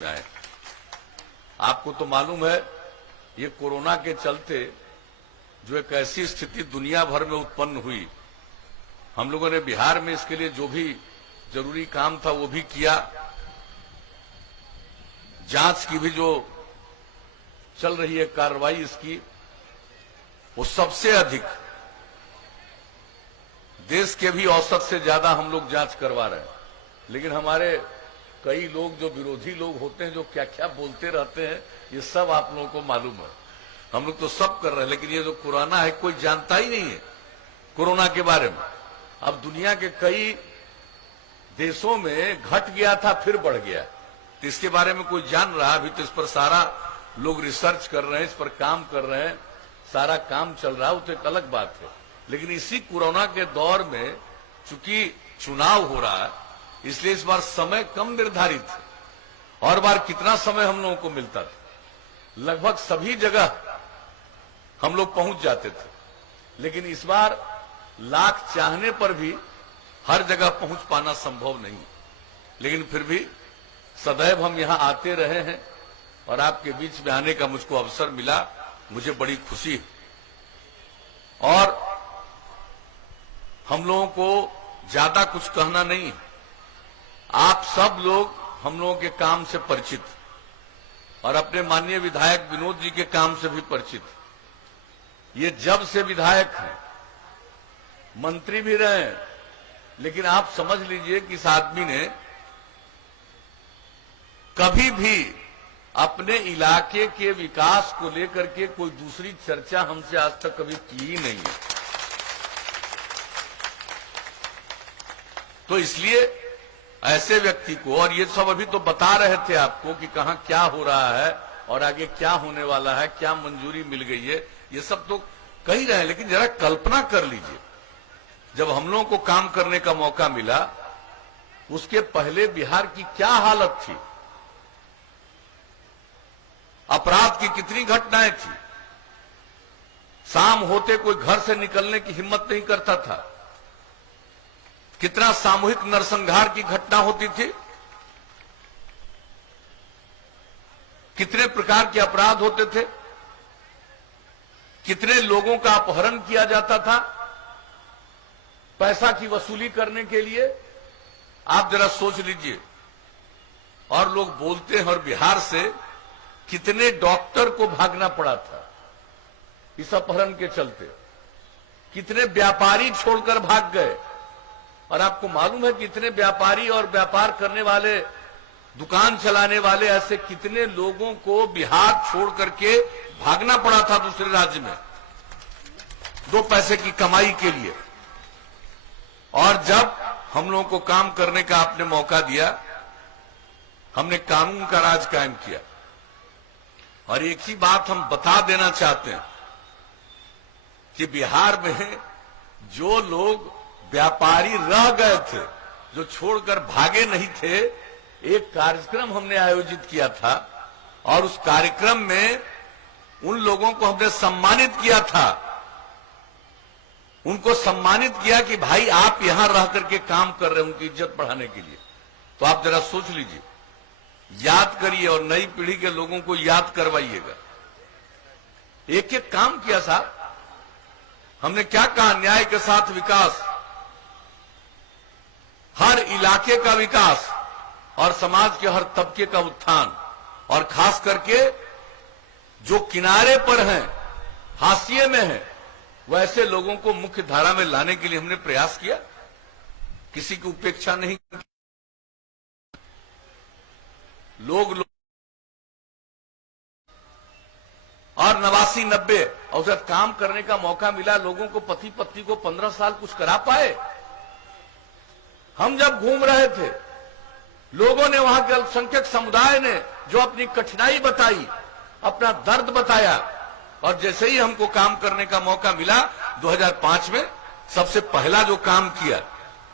जाए। आपको तो मालूम है ये कोरोना के चलते जो एक ऐसी स्थिति दुनिया भर में उत्पन्न हुई, हम लोगों ने बिहार में इसके लिए जो भी जरूरी काम था वो भी किया। जांच की भी जो चल रही है कार्रवाई इसकी, वो सबसे अधिक देश के भी औसत से ज्यादा हम लोग जांच करवा रहे हैं। लेकिन हमारे कई लोग जो विरोधी लोग होते हैं जो क्या क्या बोलते रहते हैं, ये सब आप लोगों को मालूम है। हम लोग तो सब कर रहे हैं, लेकिन ये जो कोरोना है कोई जानता ही नहीं है कोरोना के बारे में। अब दुनिया के कई देशों में घट गया था फिर बढ़ गया, तो इसके बारे में कोई जान रहा? अभी तो इस पर सारा लोग रिसर्च कर रहे हैं, इस पर काम कर रहे हैं, सारा काम चल रहा है, वो तो एक अलग बात है। लेकिन इसी कोरोना के दौर में चूंकि चुनाव हो रहा है, इसलिए इस बार समय कम निर्धारित है। और बार कितना समय हम लोगों को मिलता था, लगभग सभी जगह हम लोग पहुंच जाते थे। लेकिन इस बार लाख चाहने पर भी हर जगह पहुंच पाना संभव नहीं। लेकिन फिर भी सदैव हम यहां आते रहे हैं और आपके बीच में आने का मुझको अवसर मिला, मुझे बड़ी खुशी है। और हम लोगों को ज्यादा कुछ कहना नहीं है, आप सब लोग हम लोगों के काम से परिचित और अपने माननीय विधायक विनोद जी के काम से भी परिचित। ये जब से विधायक हैं, मंत्री भी रहे हैं, लेकिन आप समझ लीजिए कि इस आदमी ने कभी भी अपने इलाके के विकास को लेकर के कोई दूसरी चर्चा हमसे आज तक कभी की ही नहीं है। तो इसलिए ऐसे व्यक्ति को, और ये सब अभी तो बता रहे थे आपको कि कहां क्या हो रहा है और आगे क्या होने वाला है, क्या मंजूरी मिल गई है, ये सब तो कही रहे हैं। लेकिन जरा कल्पना कर लीजिए, जब हम लोगों को काम करने का मौका मिला, उसके पहले बिहार की क्या हालत थी, अपराध की कितनी घटनाएं थी। शाम होते कोई घर से निकलने की हिम्मत नहीं करता था। कितना सामूहिक नरसंहार की घटना होती थी, कितने प्रकार के अपराध होते थे, कितने लोगों का अपहरण किया जाता था पैसा की वसूली करने के लिए। आप जरा सोच लीजिए। और लोग बोलते हैं, और बिहार से कितने डॉक्टर को भागना पड़ा था इस अपहरण के चलते, कितने व्यापारी छोड़कर भाग गए। और आपको मालूम है कि इतने व्यापारी और व्यापार करने वाले, दुकान चलाने वाले, ऐसे कितने लोगों को बिहार छोड़ करके भागना पड़ा था दूसरे राज्य में 2 पैसे की कमाई के लिए। और जब हम लोगों को काम करने का आपने मौका दिया, हमने कानून का राज कायम किया। और एक ही बात हम बता देना चाहते हैं कि बिहार में जो लोग व्यापारी रह गए थे, जो छोड़कर भागे नहीं थे, एक कार्यक्रम हमने आयोजित किया था और उस कार्यक्रम में उन लोगों को हमने सम्मानित किया था। उनको सम्मानित किया कि भाई आप यहां रह करके काम कर रहे हैं, उनकी इज्जत बढ़ाने के लिए। तो आप जरा सोच लीजिए, याद करिए और नई पीढ़ी के लोगों को याद करवाइएगा। एक एक काम किया साहब हमने। क्या कहा? न्याय के साथ विकास, हर इलाके का विकास और समाज के हर तबके का उत्थान। और खास करके जो किनारे पर हैं, हाशिए में हैं, वैसे लोगों को मुख्य धारा में लाने के लिए हमने प्रयास किया। किसी की उपेक्षा नहीं। लोग और 89-90 औसत काम करने का मौका मिला लोगों को। पति पत्नी को 15 साल कुछ करा पाए? हम जब घूम रहे थे, लोगों ने, वहां के अल्पसंख्यक समुदाय ने जो अपनी कठिनाई बताई, अपना दर्द बताया। और जैसे ही हमको काम करने का मौका मिला 2005 में, सबसे पहला जो काम किया,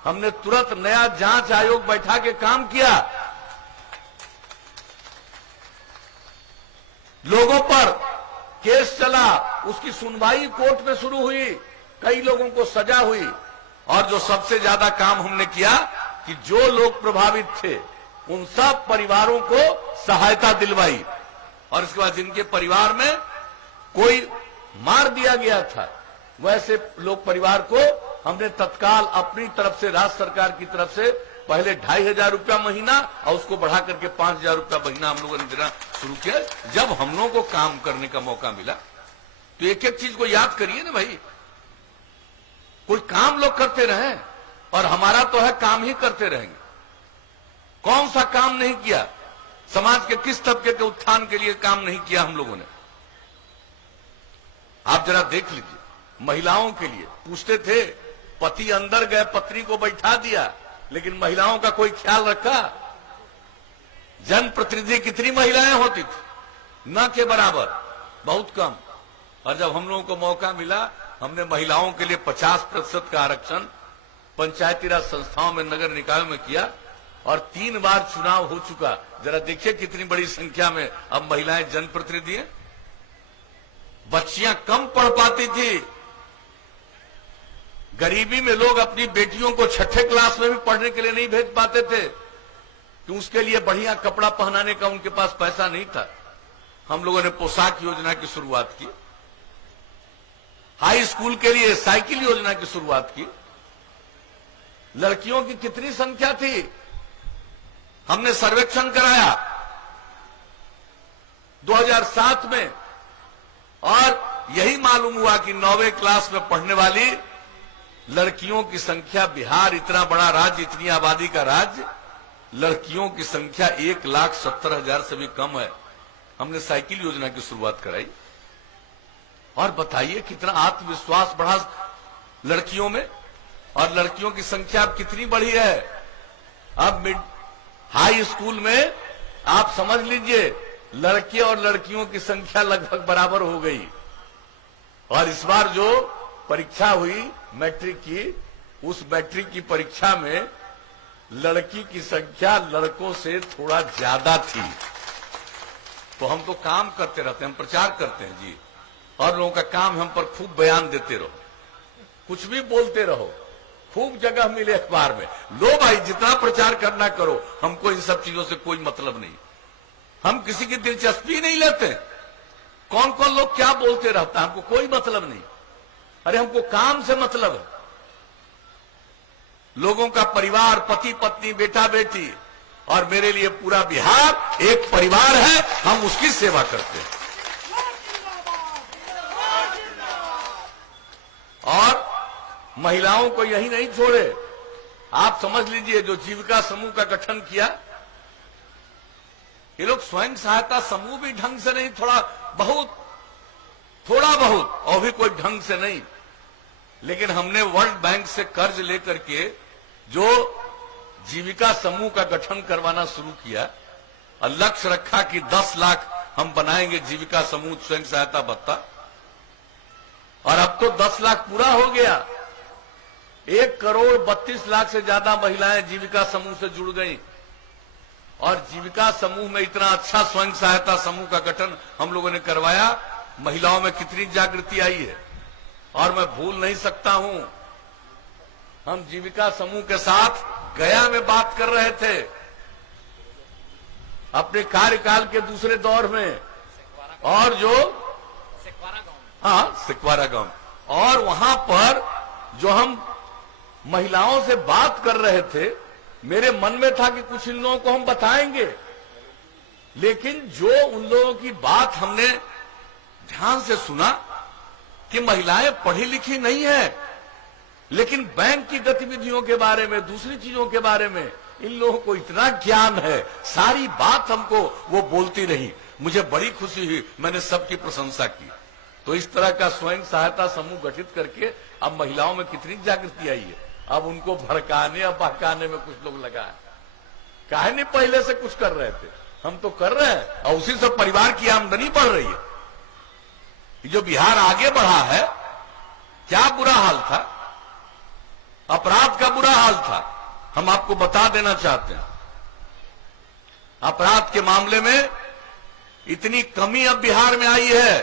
हमने तुरंत नया जांच आयोग बैठा के काम किया। लोगों पर केस चला, उसकी सुनवाई कोर्ट में शुरू हुई, कई लोगों को सजा हुई। और जो सबसे ज्यादा काम हमने किया कि जो लोग प्रभावित थे, उन सब परिवारों को सहायता दिलवाई। और इसके बाद जिनके परिवार में कोई मार दिया गया था, वैसे लोग परिवार को हमने तत्काल अपनी तरफ से, राज्य सरकार की तरफ से पहले 2,500 रुपया महीना और उसको बढ़ा करके 5,000 रुपया महीना हम लोगों ने देना शुरू किया। जब हम लोगों को काम करने का मौका मिला तो एक एक चीज को याद करिए ना भाई। कोई काम लोग करते रहे और हमारा तो है काम ही करते रहेंगे। कौन सा काम नहीं किया? समाज के किस तबके के उत्थान के लिए काम नहीं किया हम लोगों ने? आप जरा देख लीजिए, महिलाओं के लिए पूछते थे, पति अंदर गए, पत्नी को बैठा दिया, लेकिन महिलाओं का कोई ख्याल रखा? जनप्रतिनिधि कितनी महिलाएं होती थी? न के बराबर, बहुत कम। और जब हम लोगों को मौका मिला, हमने महिलाओं के लिए 50% का आरक्षण पंचायती राज संस्थाओं में, नगर निकायों में किया और 3 बार चुनाव हो चुका। जरा देखिए कितनी बड़ी संख्या में अब महिलाएं जनप्रतिनिधि हैं। बच्चियां कम पढ़ पाती थी, गरीबी में लोग अपनी बेटियों को 6ठे क्लास में भी पढ़ने के लिए नहीं भेज पाते थे कि उसके लिए बढ़िया कपड़ा पहनाने का उनके पास पैसा नहीं था। हम लोगों ने पोशाक योजना की शुरुआत की, हाई स्कूल के लिए साइकिल योजना की शुरुआत की। लड़कियों की कितनी संख्या थी? हमने सर्वेक्षण कराया 2007 में और यही मालूम हुआ कि 9वीं क्लास में पढ़ने वाली लड़कियों की संख्या, बिहार इतना बड़ा राज्य, इतनी आबादी का राज्य, लड़कियों की संख्या 1,70,000 से भी कम है। हमने साइकिल योजना की शुरुआत कराई और बताइए कितना आत्मविश्वास बढ़ा लड़कियों में। और लड़कियों की संख्या अब कितनी बढ़ी है? अब हाई स्कूल में आप समझ लीजिए लड़के और लड़कियों की संख्या लगभग बराबर हो गई। और इस बार जो परीक्षा हुई मैट्रिक की, उस मैट्रिक की परीक्षा में लड़की की संख्या लड़कों से थोड़ा ज्यादा थी। तो हम तो काम करते रहते हैं, हम प्रचार करते हैं जी, और लोगों का काम हम पर खूब बयान देते रहो, कुछ भी बोलते रहो, खूब जगह मिले अखबार में। लो भाई, जितना प्रचार करना करो, हमको इन सब चीजों से कोई मतलब नहीं। हम किसी की दिलचस्पी नहीं लेते। कौन कौन लोग क्या बोलते रहता है, हमको कोई मतलब नहीं। अरे हमको काम से मतलब है। लोगों का परिवार, पति पत्नी, बेटा बेटी, और मेरे लिए पूरा बिहार एक परिवार है, हम उसकी सेवा करते हैं। और महिलाओं को यही नहीं छोड़े, आप समझ लीजिए जो जीविका समूह का गठन किया, ये लोग स्वयं सहायता समूह भी ढंग से नहीं, थोड़ा बहुत, और भी कोई ढंग से नहीं। लेकिन हमने वर्ल्ड बैंक से कर्ज लेकर के जो जीविका समूह का गठन करवाना शुरू किया और लक्ष्य रखा कि 10 लाख हम बनाएंगे जीविका समूह स्वयं सहायता भत्ता, और अब तो 10 लाख पूरा हो गया। 1,32,00,000 से ज्यादा महिलाएं जीविका समूह से जुड़ गई। और जीविका समूह में इतना अच्छा स्वयं सहायता समूह का गठन हम लोगों ने करवाया, महिलाओं में कितनी जागृति आई है। और मैं भूल नहीं सकता हूं, हम जीविका समूह के साथ गया में बात कर रहे थे अपने कार्यकाल के दूसरे दौर में, और जो सिकवारा गांव, और वहां पर जो हम महिलाओं से बात कर रहे थे, मेरे मन में था कि कुछ इन लोगों को हम बताएंगे। लेकिन जो उन लोगों की बात हमने ध्यान से सुना कि महिलाएं पढ़ी लिखी नहीं है, लेकिन बैंक की गतिविधियों के बारे में, दूसरी चीजों के बारे में इन लोगों को इतना ज्ञान है। सारी बात हमको वो बोलती रही, मुझे बड़ी खुशी हुई, मैंने सबकी प्रशंसा की। तो इस तरह का स्वयं सहायता समूह गठित करके अब महिलाओं में कितनी जागृति आई है। अब उनको भड़काने और बहकाने में कुछ लोग लगा है। काहे नहीं पहले से कुछ कर रहे थे, हम तो कर रहे हैं, और उसी से परिवार की आमदनी बढ़ रही है। जो बिहार आगे बढ़ा है, क्या बुरा हाल था, अपराध का बुरा हाल था, हम आपको बता देना चाहते हैं। अपराध के मामले में इतनी कमी अब बिहार में आई है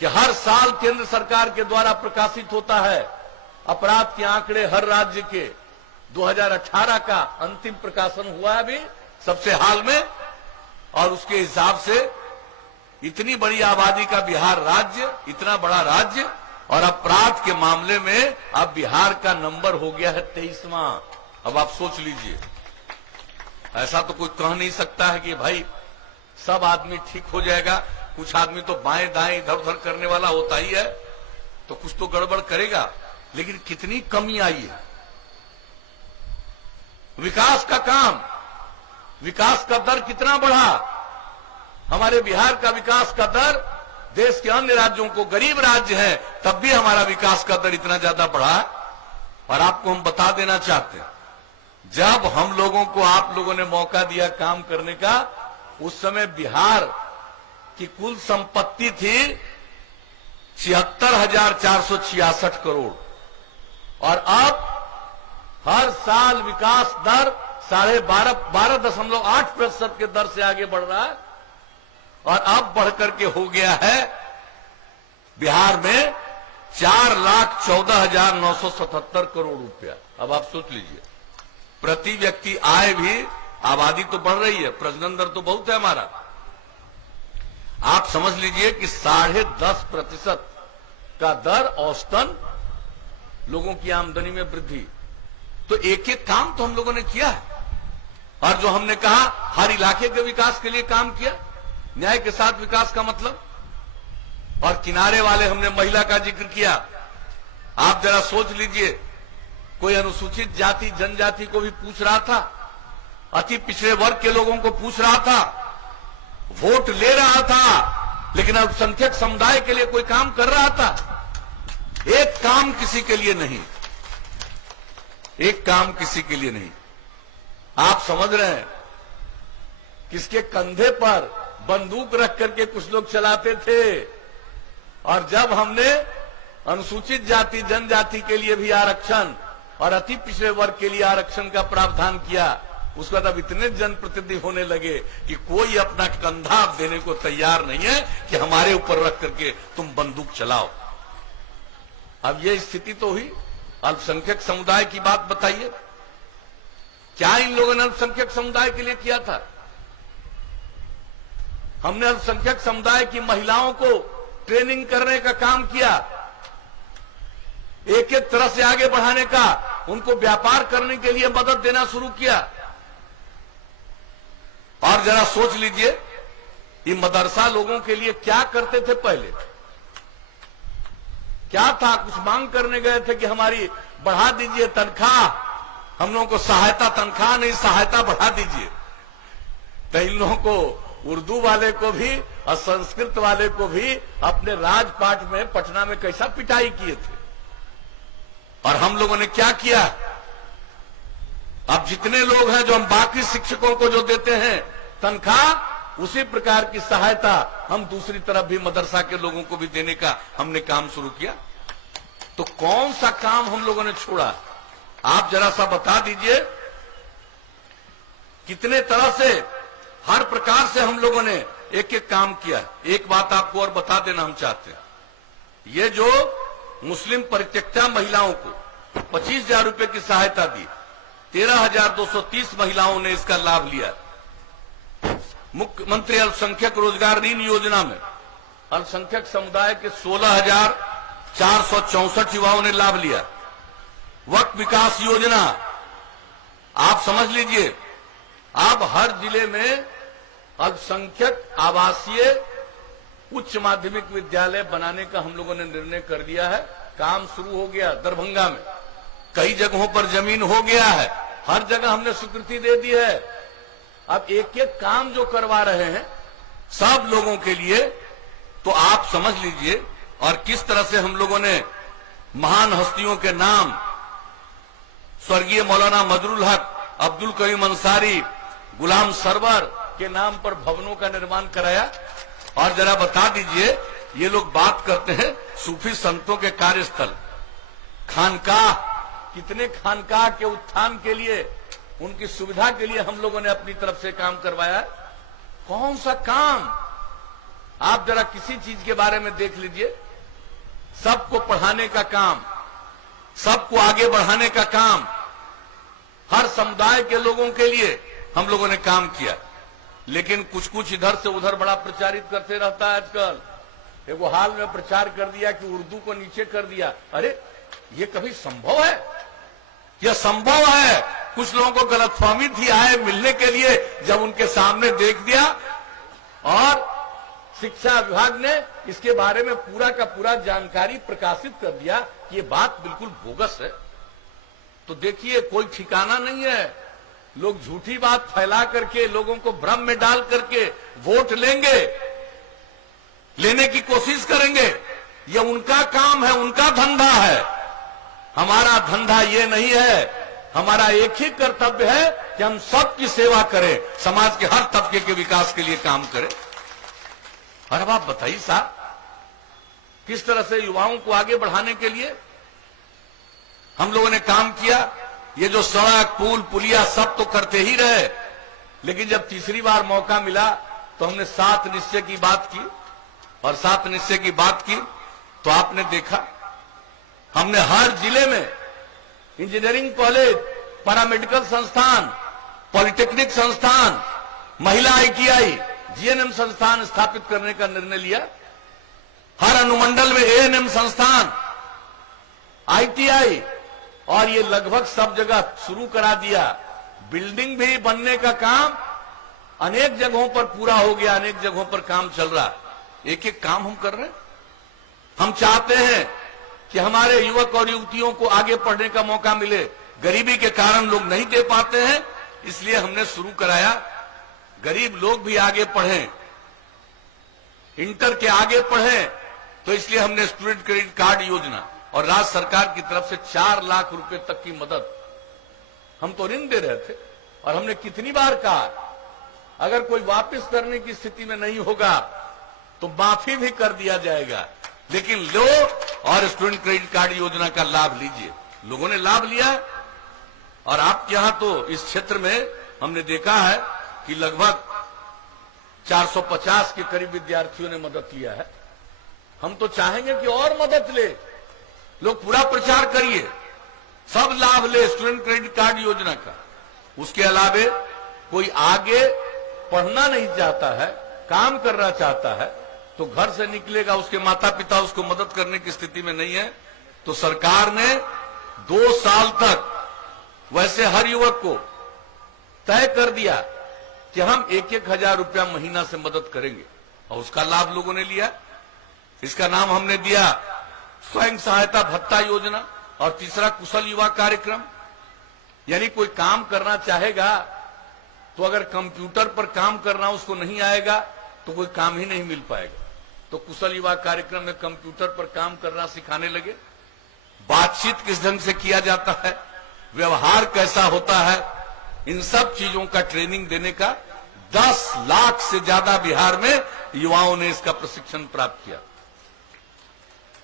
कि हर साल केंद्र सरकार के द्वारा प्रकाशित होता है अपराध के आंकड़े हर राज्य के, 2018 का अंतिम प्रकाशन हुआ है अभी सबसे हाल में, और उसके हिसाब से इतनी बड़ी आबादी का बिहार राज्य, इतना बड़ा राज्य, और अपराध के मामले में अब बिहार का नंबर हो गया है 23वां। अब आप सोच लीजिए, ऐसा तो कोई कह नहीं सकता है कि भाई सब आदमी ठीक हो जाएगा। कुछ आदमी तो बाएं दाएं इधर उधर करने वाला होता ही है, तो कुछ तो गड़बड़ करेगा। लेकिन कितनी कमी आई है विकास का काम, विकास का दर कितना बढ़ा। हमारे बिहार का विकास का दर देश के अन्य राज्यों को, गरीब राज्य है तब भी हमारा विकास का दर इतना ज्यादा बढ़ा। और आपको हम बता देना चाहते हैं, जब हम लोगों को आप लोगों ने मौका दिया काम करने का, उस समय बिहार की कुल संपत्ति थी 76,466 करोड़, और अब हर साल विकास दर 12.8% के दर से आगे बढ़ रहा है, और अब बढ़कर के हो गया है बिहार में 4,14,977 करोड़ रुपया। अब आप सोच लीजिए, प्रति व्यक्ति आय भी, आबादी तो बढ़ रही है, प्रजनन दर तो बहुत है हमारा। आप समझ लीजिए कि 10.5% का दर औसतन लोगों की आमदनी में वृद्धि। तो एक एक काम तो हम लोगों ने किया है, और जो हमने कहा हर इलाके के विकास के लिए काम किया, न्याय के साथ विकास का मतलब। और किनारे वाले हमने महिला का जिक्र किया। आप जरा सोच लीजिए, कोई अनुसूचित जाति जनजाति को भी पूछ रहा था, अति पिछड़े वर्ग के लोगों को पूछ रहा था, वोट ले रहा था, लेकिन अल्पसंख्यक समुदाय के लिए कोई काम कर रहा था? एक काम किसी के लिए नहीं, एक काम किसी के लिए नहीं। आप समझ रहे हैं, किसके कंधे पर बंदूक रख करके कुछ लोग चलाते थे। और जब हमने अनुसूचित जाति जनजाति के लिए भी आरक्षण और अति पिछड़े वर्ग के लिए आरक्षण का प्रावधान किया, उसके बाद अब इतने जनप्रतिनिधि होने लगे कि कोई अपना कंधा अब देने को तैयार नहीं है कि हमारे ऊपर रख करके तुम बंदूक चलाओ। अब ये स्थिति तो हुई। अल्पसंख्यक समुदाय की बात बताइए, क्या इन लोगों ने अल्पसंख्यक समुदाय के लिए किया था? हमने अल्पसंख्यक समुदाय की महिलाओं को ट्रेनिंग करने का काम किया, एक एक तरह से आगे बढ़ाने का, उनको व्यापार करने के लिए मदद देना शुरू किया। और जरा सोच लीजिए, ये मदरसा लोगों के लिए क्या करते थे पहले? क्या था? कुछ मांग करने गए थे कि हमारी बढ़ा दीजिए तनख्वाह, हम लोगों को सहायता, तनख्वाह नहीं सहायता बढ़ा दीजिए। तो इन लोगों को, उर्दू वाले को भी और संस्कृत वाले को भी अपने राजपाट में पटना में कैसा पिटाई किए थे। और हम लोगों ने क्या किया? अब जितने लोग हैं जो हम बाकी शिक्षकों को जो देते हैं तनख्वाह, उसी प्रकार की सहायता हम दूसरी तरफ भी मदरसा के लोगों को भी देने का हमने काम शुरू किया। तो कौन सा काम हम लोगों ने छोड़ा? आप जरा सा बता दीजिए। कितने तरह से, हर प्रकार से हम लोगों ने एक एक काम किया। एक बात आपको और बता देना हम चाहते हैं, ये जो मुस्लिम परित्यक्ता महिलाओं को 25,000 रुपए की सहायता दी, 13,230 महिलाओं ने इसका लाभ लिया। मुख्यमंत्री अल्पसंख्यक रोजगार ऋण योजना में अल्पसंख्यक समुदाय के 16,464 युवाओं ने लाभ लिया। वक्फ विकास योजना, आप समझ लीजिए, अब हर जिले में अल्पसंख्यक आवासीय उच्च माध्यमिक विद्यालय बनाने का हम लोगों ने निर्णय कर दिया है। काम शुरू हो गया। दरभंगा में कई जगहों पर जमीन हो गया है, हर जगह हमने स्वीकृति दे दी है। अब एक एक काम जो करवा रहे हैं सब लोगों के लिए, तो आप समझ लीजिए। और किस तरह से हम लोगों ने महान हस्तियों के नाम, स्वर्गीय मौलाना मजरुल हक, अब्दुल करीम अंसारी, गुलाम सरवर के नाम पर भवनों का निर्माण कराया। और जरा बता दीजिए, ये लोग बात करते हैं सूफी संतों के कार्यस्थल, खानकाह, कितने खानकाह के उत्थान के लिए, उनकी सुविधा के लिए हम लोगों ने अपनी तरफ से काम करवाया। कौन सा काम? आप जरा किसी चीज के बारे में देख लीजिए। सबको पढ़ाने का काम, सबको आगे बढ़ाने का काम, हर समुदाय के लोगों के लिए हम लोगों ने काम किया। लेकिन कुछ कुछ इधर से उधर बड़ा प्रचारित करते रहता है आजकल। एगो हाल में प्रचार कर दिया कि उर्दू को नीचे कर दिया। अरे ये कभी संभव है? यह संभव है? कुछ लोगों को गलतफहमी थी, आए मिलने के लिए, जब उनके सामने देख दिया और शिक्षा विभाग ने इसके बारे में पूरा का पूरा जानकारी प्रकाशित कर दिया कि ये बात बिल्कुल बोगस है, तो देखिए कोई ठिकाना नहीं है। लोग झूठी बात फैला करके लोगों को भ्रम में डाल करके वोट लेंगे, लेने की कोशिश करेंगे। ये उनका काम है, उनका धंधा है। हमारा धंधा ये नहीं है। हमारा एक ही कर्तव्य है कि हम सबकी सेवा करें, समाज के हर तबके के विकास के लिए काम करें। और अब आप बताइए साहब, किस तरह से युवाओं को आगे बढ़ाने के लिए हम लोगों ने काम किया। ये जो सड़क, पुल, पुलिया सब तो करते ही रहे, लेकिन जब तीसरी बार मौका मिला तो हमने 7 निश्चय की बात की। और 7 निश्चय की बात की तो आपने देखा, हमने हर जिले में इंजीनियरिंग कॉलेज, पैरामेडिकल संस्थान, पॉलिटेक्निक संस्थान, महिला ITI, GNM संस्थान स्थापित करने का निर्णय लिया। हर अनुमंडल में ANM संस्थान, ITI, और ये लगभग सब जगह शुरू करा दिया। बिल्डिंग भी बनने का काम अनेक जगहों पर पूरा हो गया, अनेक जगहों पर काम चल रहा। एक एक काम हम कर रहे हैं। हम चाहते हैं कि हमारे युवक और युवतियों को आगे पढ़ने का मौका मिले। गरीबी के कारण लोग नहीं दे पाते हैं, इसलिए हमने शुरू कराया गरीब लोग भी आगे पढ़ें, इंटर के आगे पढ़ें। तो इसलिए हमने स्टूडेंट क्रेडिट कार्ड योजना और राज्य सरकार की तरफ से 4 लाख रुपए तक की मदद, हम तो ऋण दे रहे थे। और हमने कितनी बार कहा, अगर कोई वापस करने की स्थिति में नहीं होगा तो माफी भी कर दिया जाएगा, लेकिन लो और स्टूडेंट क्रेडिट कार्ड योजना का लाभ लीजिए। लोगों ने लाभ लिया। और आपके यहां तो इस क्षेत्र में हमने देखा है कि लगभग 450 के करीब विद्यार्थियों ने मदद लिया है। हम तो चाहेंगे कि और मदद ले, लोग पूरा प्रचार करिए, सब लाभ ले स्टूडेंट क्रेडिट कार्ड योजना का। उसके अलावे कोई आगे पढ़ना नहीं चाहता है, काम करना चाहता है, तो घर से निकलेगा, उसके माता पिता उसको मदद करने की स्थिति में नहीं है, तो सरकार ने 2 साल तक वैसे हर युवक को तय कर दिया कि हम 1-1 हजार रुपया महीना से मदद करेंगे। और उसका लाभ लोगों ने लिया। इसका नाम हमने दिया स्वयं सहायता भत्ता योजना। और तीसरा कुशल युवा कार्यक्रम। यानी कोई काम करना चाहेगा तो अगर कंप्यूटर पर काम करना उसको नहीं आएगा तो कोई काम ही नहीं मिल पाएगा। तो कुशल युवा कार्यक्रम में कंप्यूटर पर काम करना सिखाने लगे, बातचीत किस ढंग से किया जाता है, व्यवहार कैसा होता है, इन सब चीजों का ट्रेनिंग देने का 10 लाख से ज्यादा बिहार में युवाओं ने इसका प्रशिक्षण प्राप्त किया।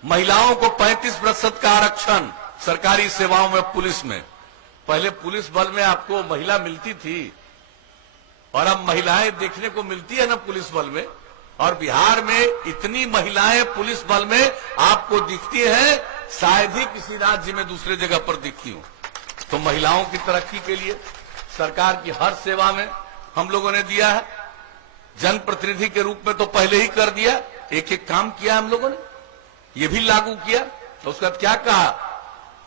महिलाओं को 35% का आरक्षण सरकारी सेवाओं में, पुलिस में। पहले पुलिस बल में आपको महिला मिलती थी और अब महिलाएं देखने को मिलती है ना पुलिस बल में। और बिहार में इतनी महिलाएं पुलिस बल में आपको दिखती हैं, शायद ही किसी राज्य में दूसरे जगह पर दिखती हूं। तो महिलाओं की तरक्की के लिए सरकार की हर सेवा में हम लोगों ने दिया है। जनप्रतिनिधि के रूप में तो पहले ही कर दिया, एक एक काम किया हम लोगों ने, ये भी लागू किया। तो उसके बाद क्या कहा,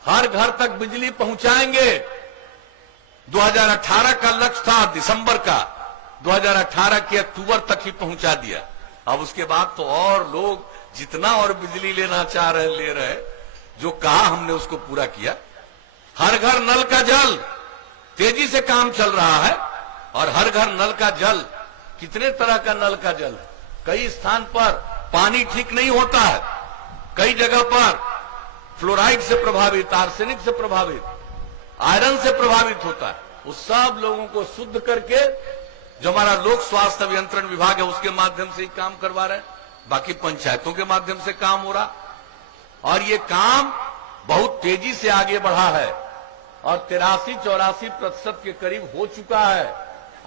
हर घर तक बिजली पहुंचाएंगे। 2018 का लक्ष्य था दिसंबर का, 2018 के अक्टूबर तक ही पहुंचा दिया। अब उसके बाद तो और लोग जितना और बिजली लेना चाह रहे ले रहे, जो कहा हमने उसको पूरा किया। हर घर नल का जल, तेजी से काम चल रहा है। और हर घर नल का जल, कितने तरह का नल का जल है। कई स्थान पर पानी ठीक नहीं होता है, कई जगह पर फ्लोराइड से प्रभावित, आर्सेनिक से प्रभावित, आयरन से प्रभावित होता है। उस सब लोगों को शुद्ध करके जो हमारा लोक स्वास्थ्य अभियंत्रण विभाग है उसके माध्यम से ही काम करवा रहे हैं, बाकी पंचायतों के माध्यम से काम हो रहा। और ये काम बहुत तेजी से आगे बढ़ा है और 83-84% के करीब हो चुका है।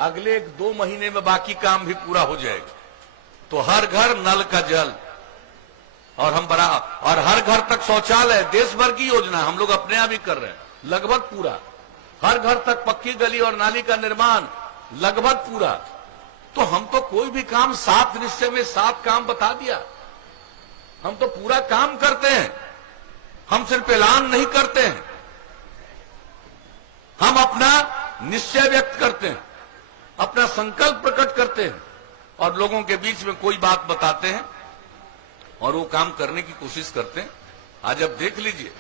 अगले 2 महीने में बाकी काम भी पूरा हो जाएगा। तो हर घर नल का जल और हर घर तक शौचालय, देश भर की योजना हम लोग अपने यहां भी कर रहे हैं, लगभग पूरा। हर घर तक पक्की गली और नाली का निर्माण लगभग पूरा। तो हम तो कोई भी काम 7 निश्चय में 7 काम बता दिया, हम तो पूरा काम करते हैं। हम सिर्फ ऐलान नहीं करते हैं, हम अपना निश्चय व्यक्त करते हैं, अपना संकल्प प्रकट करते हैं और लोगों के बीच में कोई बात बताते हैं और वो काम करने की कोशिश करते हैं। आज अब देख लीजिए,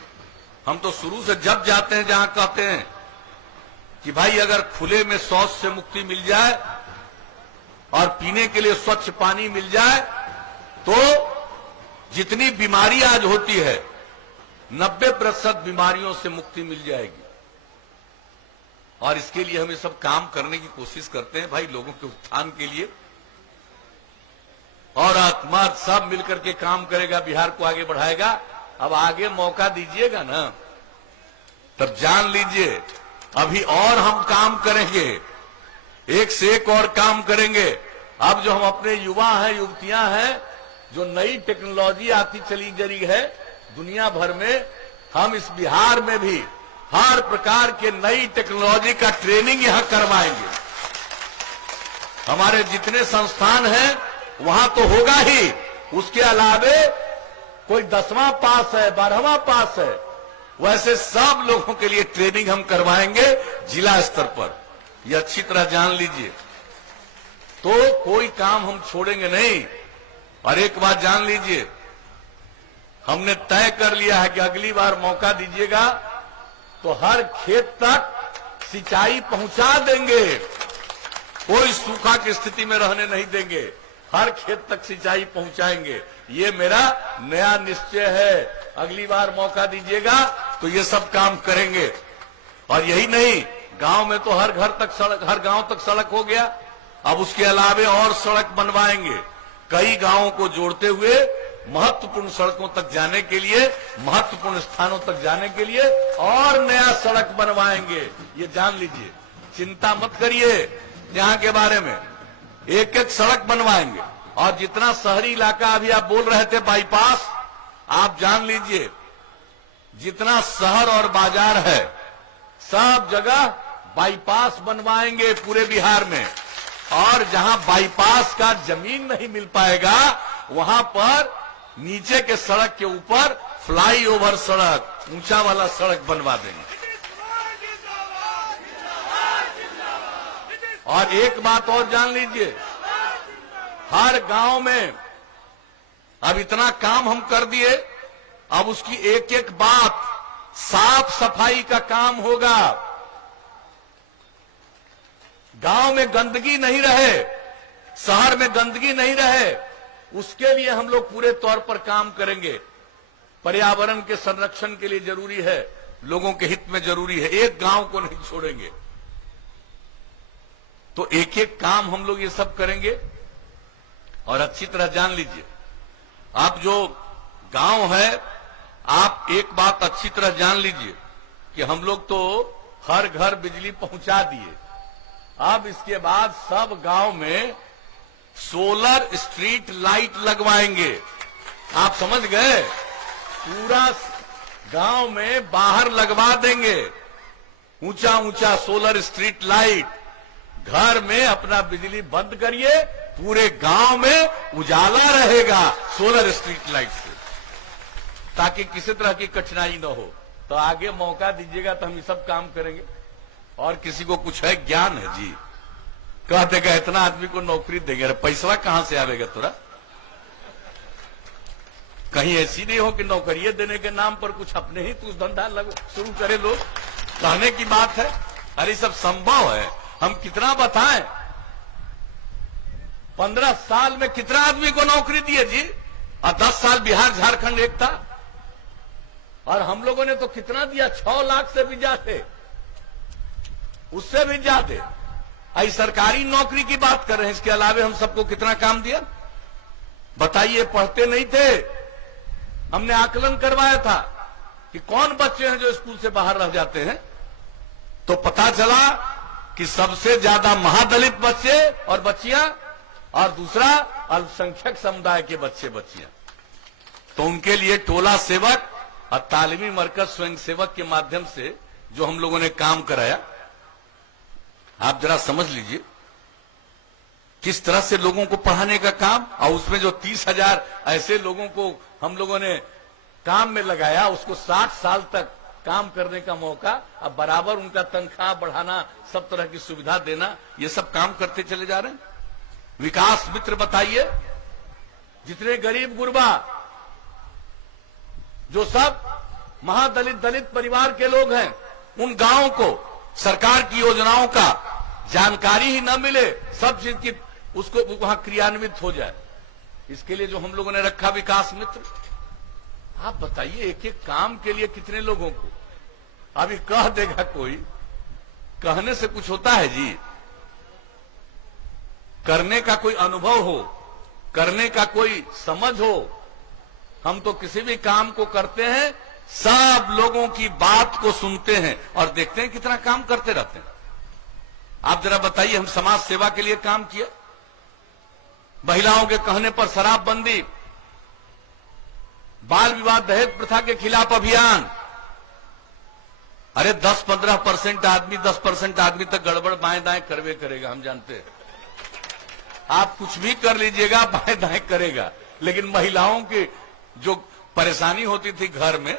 हम तो शुरू से जब जाते हैं जहां कहते हैं कि भाई अगर खुले में शौच से मुक्ति मिल जाए और पीने के लिए स्वच्छ पानी मिल जाए तो जितनी बीमारी आज होती है 90% बीमारियों से मुक्ति मिल जाएगी। और इसके लिए हम ये सब काम करने की कोशिश करते हैं भाई, लोगों के उत्थान के लिए। और आत्मा सब मिलकर के काम करेगा, बिहार को आगे बढ़ाएगा। अब आगे मौका दीजिएगा ना, तब जान लीजिए अभी और हम काम करेंगे, एक से एक और काम करेंगे। अब जो हम अपने युवा हैं, युवतियां हैं, जो नई टेक्नोलॉजी आती चली जा रही है दुनिया भर में, हम इस बिहार में भी हर प्रकार के नई टेक्नोलॉजी का ट्रेनिंग यहां करवाएंगे। हमारे जितने संस्थान हैं वहां तो होगा ही, उसके अलावे कोई 10वां पास है, 12वां पास है, वैसे सब लोगों के लिए ट्रेनिंग हम करवाएंगे जिला स्तर पर। यह अच्छी तरह जान लीजिए। तो कोई काम हम छोड़ेंगे नहीं। और एक बात जान लीजिए, हमने तय कर लिया है कि अगली बार मौका दीजिएगा तो हर खेत तक सिंचाई पहुंचा देंगे, कोई सूखा की स्थिति में रहने नहीं देंगे, हर खेत तक सिंचाई पहुंचाएंगे। ये मेरा नया निश्चय है। अगली बार मौका दीजिएगा तो ये सब काम करेंगे। और यही नहीं, गांव में तो हर घर तक सड़क, हर गांव तक सड़क हो गया। अब उसके अलावे और सड़क बनवाएंगे, कई गांवों को जोड़ते हुए महत्वपूर्ण सड़कों तक जाने के लिए, महत्वपूर्ण स्थानों तक जाने के लिए और नया सड़क बनवाएंगे। ये जान लीजिए, चिंता मत करिए यहां के बारे में, एक एक सड़क बनवाएंगे। और जितना शहरी इलाका अभी आप बोल रहे थे बाईपास, आप जान लीजिए जितना शहर और बाजार है सब जगह बाईपास बनवाएंगे पूरे बिहार में। और जहां बाईपास का जमीन नहीं मिल पाएगा वहां पर नीचे के सड़क के ऊपर फ्लाईओवर सड़क, ऊंचा वाला सड़क बनवा देंगे। और एक बात और जान लीजिए, हर गांव में अब इतना काम हम कर दिए, अब उसकी एक एक बात, साफ सफाई का काम होगा। गांव में गंदगी नहीं रहे, शहर में गंदगी नहीं रहे, उसके लिए हम लोग पूरे तौर पर काम करेंगे। पर्यावरण के संरक्षण के लिए जरूरी है, लोगों के हित में जरूरी है, एक गांव को नहीं छोड़ेंगे। तो एक एक काम हम लोग ये सब करेंगे। और अच्छी तरह जान लीजिए, आप जो गांव है, आप एक बात अच्छी तरह जान लीजिए कि हम लोग तो हर घर बिजली पहुंचा दिए। अब इसके बाद सब गांव में सोलर स्ट्रीट लाइट लगवाएंगे। आप समझ गए, पूरा गांव में बाहर लगवा देंगे ऊंचा ऊंचा सोलर स्ट्रीट लाइट। घर में अपना बिजली बंद करिए, पूरे गांव में उजाला रहेगा सोलर स्ट्रीट लाइट से, ताकि किसी तरह की कठिनाई न हो। तो आगे मौका दीजिएगा तो हम ये सब काम करेंगे। और किसी को कुछ है ज्ञान है जी, कह देगा इतना आदमी को नौकरी देंगे, पैसा कहां से आवेगा तोरा? कहीं ऐसी नहीं हो कि नौकरियां देने के नाम पर कुछ अपने ही कुछ धंधा शुरू करे लोग, कहने की बात है। अरे सब संभव है, हम कितना बताएं। 15 साल में कितना आदमी को नौकरी दिए जी, और 10 साल बिहार झारखंड एक था। और हम लोगों ने तो कितना दिया, 6 लाख से भी ज्यादा, उससे भी ज्यादा। आई सरकारी नौकरी की बात कर रहे हैं, इसके अलावे हम सबको कितना काम दिया बताइए। पढ़ते नहीं थे, हमने आकलन करवाया था कि कौन बच्चे हैं जो स्कूल से बाहर रह जाते हैं, तो पता चला कि सबसे ज्यादा महादलित बच्चे और बच्चियां, और दूसरा अल्पसंख्यक समुदाय के बच्चे बच्चियां। तो उनके लिए टोला सेवक और तालीमी मरकज स्वयं सेवक के माध्यम से जो हम लोगों ने काम कराया, आप जरा समझ लीजिए किस तरह से लोगों को पढ़ाने का काम, और उसमें जो 30,000 ऐसे लोगों को हम लोगों ने काम में लगाया, उसको 60 साल तक काम करने का मौका, अब बराबर उनका तनख्वाह बढ़ाना, सब तरह की सुविधा देना, ये सब काम करते चले जा रहे हैं। विकास मित्र बताइए, जितने गरीब गुरबा, जो सब महादलित दलित परिवार के लोग हैं, उन गांवों को सरकार की योजनाओं का जानकारी ही न मिले, सब चीज की उसको वहां क्रियान्वित हो जाए, इसके लिए जो हम लोगों ने रखा विकास मित्र। आप बताइए, एक एक काम के लिए कितने लोगों को, अभी कह देगा कोई, कहने से कुछ होता है जी, करने का कोई अनुभव हो, करने का कोई समझ हो। हम तो किसी भी काम को करते हैं, सब लोगों की बात को सुनते हैं और देखते हैं कितना काम करते रहते हैं। आप जरा बताइए, हम समाज सेवा के लिए काम किया, महिलाओं के कहने पर शराबबंदी, बाल विवाह दहेज प्रथा के खिलाफ अभियान। अरे 10-15% आदमी, 10% आदमी तक गड़बड़ बाएं दाएं करवे करेगा, हम जानते हैं। आप कुछ भी कर लीजिएगा, बाएं दाएं करेगा, लेकिन महिलाओं की जो परेशानी होती थी घर में,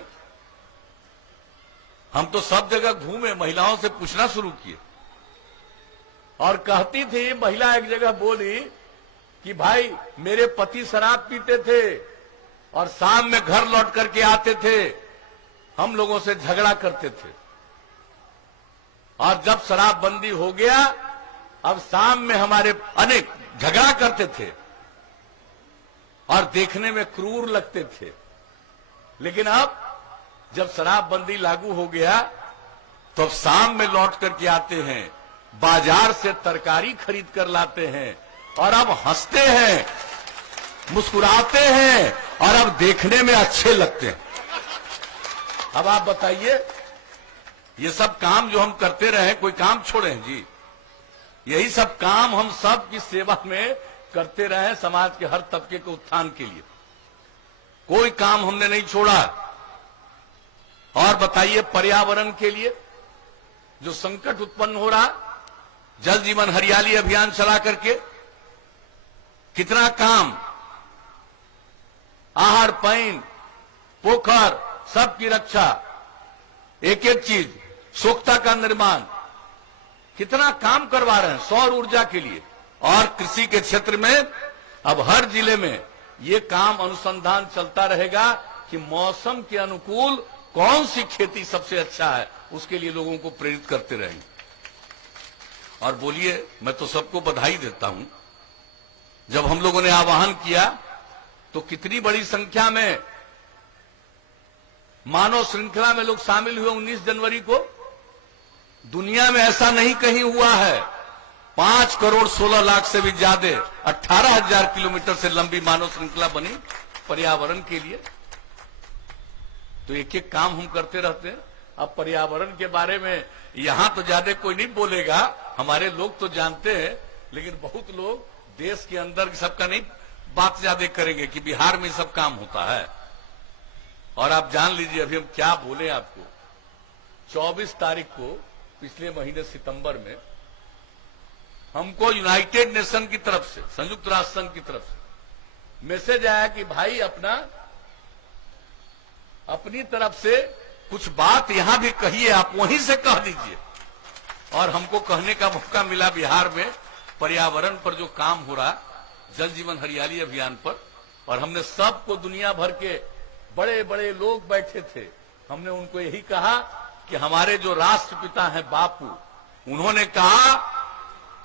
हम तो सब जगह घूमे, महिलाओं से पूछना शुरू किए, और कहती थी महिला, एक जगह बोली कि भाई मेरे पति शराब पीते थे और शाम में घर लौट करके आते थे, हम लोगों से झगड़ा करते थे, और जब शराबबंदी हो गया, अब शाम में हमारे अनेक झगड़ा करते थे और देखने में क्रूर लगते थे, लेकिन अब जब शराबबंदी लागू हो गया तो अब शाम में लौट करके आते हैं, बाजार से तरकारी खरीद कर लाते हैं, और अब हंसते हैं, मुस्कुराते हैं, और अब देखने में अच्छे लगते हैं। अब आप बताइए, ये सब काम जो हम करते रहे, कोई काम छोड़े हैं जी? यही सब काम हम सब की सेवा में करते रहे, समाज के हर तबके के उत्थान के लिए, कोई काम हमने नहीं छोड़ा। और बताइए, पर्यावरण के लिए जो संकट उत्पन्न हो रहा, जल जीवन हरियाली अभियान चला करके कितना काम, आहार पानी पोखर सबकी रक्षा, एक एक चीज, स्वच्छता का निर्माण, कितना काम करवा रहे हैं सौर ऊर्जा के लिए। और कृषि के क्षेत्र में अब हर जिले में ये काम अनुसंधान चलता रहेगा कि मौसम के अनुकूल कौन सी खेती सबसे अच्छा है, उसके लिए लोगों को प्रेरित करते रहेंगे। और बोलिए, मैं तो सबको बधाई देता हूं, जब हम लोगों ने आह्वान किया तो कितनी बड़ी संख्या में मानव श्रृंखला में लोग शामिल हुए। 19 जनवरी को दुनिया में ऐसा नहीं कहीं हुआ है, 5,16,00,000 से भी ज्यादा, 18,000 किलोमीटर से लंबी मानव श्रृंखला बनी पर्यावरण के लिए। तो एक एक काम हम करते रहते हैं। अब पर्यावरण के बारे में यहां तो ज्यादा कोई नहीं बोलेगा, हमारे लोग तो जानते हैं, लेकिन बहुत लोग देश के अंदर सबका नहीं बात ज्यादा करेंगे कि बिहार में सब काम होता है। और आप जान लीजिए, अभी हम क्या बोले आपको, 24 तारीख को पिछले महीने सितंबर में हमको यूनाइटेड नेशन की तरफ से, संयुक्त राष्ट्र संघ की तरफ से मैसेज आया कि भाई अपनी तरफ से कुछ बात यहां भी कहिए, आप वहीं से कह दीजिए। और हमको कहने का मौका मिला बिहार में पर्यावरण पर जो काम हो रहा, जल जीवन हरियाली अभियान पर, और हमने सबको, दुनिया भर के बड़े बड़े लोग बैठे थे, हमने उनको यही कहा कि हमारे जो राष्ट्रपिता हैं बापू, उन्होंने कहा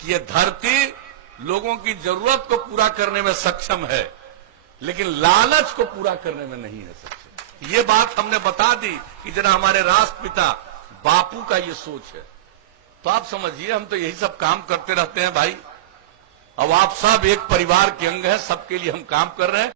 कि ये धरती लोगों की जरूरत को पूरा करने में सक्षम है, लेकिन लालच को पूरा करने में नहीं है सक्षम। ये बात हमने बता दी कि जरा हमारे राष्ट्रपिता बापू का ये सोच है। तो आप समझिए, हम तो यही सब काम करते रहते हैं भाई। अब आप सब एक परिवार के अंग हैं, सबके लिए हम काम कर रहे हैं।